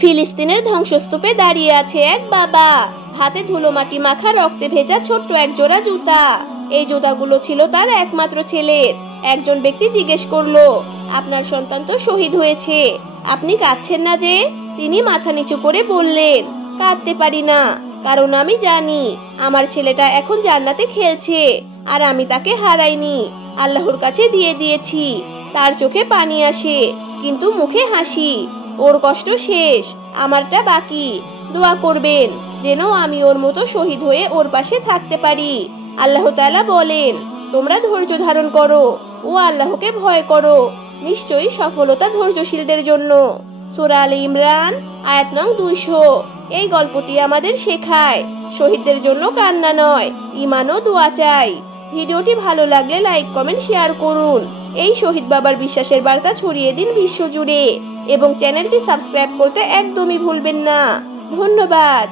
ফিলিস্তিনের ধ্বংসস্তূপে দাঁড়িয়ে আছে এক বাবা, হাতে ধুলো মাটি মাখা রক্তে ভেজা ছোট্ট এক জোড়া জুতা। এই জুতাগুলো ছিল তার একমাত্র ছেলের। একজন ব্যক্তি জিজ্ঞেস করলো, আপনার সন্তান তো শহীদ হয়েছে, আপনি কাঁদছেন না যে? তিনি মাথা নিচু করে বললেন, কাঁদতে পারি না, কারণ আমি জানি আমার ছেলেটা এখন জান্নাতে খেলছে, আর আমি তাকে হারাইনি, আল্লাহর কাছে দিয়ে দিয়েছি। তার চোখে পানি আসে, কিন্তু মুখে হাসি। ওর কষ্ট শেষ, আমারটা বাকি। দোয়া করবেন যেন আমি ওর মতো শহীদ হয়ে ওর পাশে থাকতে পারি। আল্লাহ তাআলা বলেন, তোমরা ধৈর্য ধারণ করো ও আল্লাহকে ভয় করো, নিশ্চয়ই সফলতা ধৈর্যশীলদের জন্য। সূরা আলে ইমরান আয়াত নং 200। এই গল্পটি আমাদের শেখায়, শহীদদের জন্য কান্না নয়, ঈমান ও দোয়া চাই। ভিডিওটি ভালো লাগলে লাইক কমেন্ট শেয়ার করুন। এই শহীদ বাবার বিশ্বাসের বার্তা ছড়িয়ে দিন বিশ্বজুড়ে, এবং চ্যানেলটি সাবস্ক্রাইব করতে একদমই ভুলবেন না। ধন্যবাদ।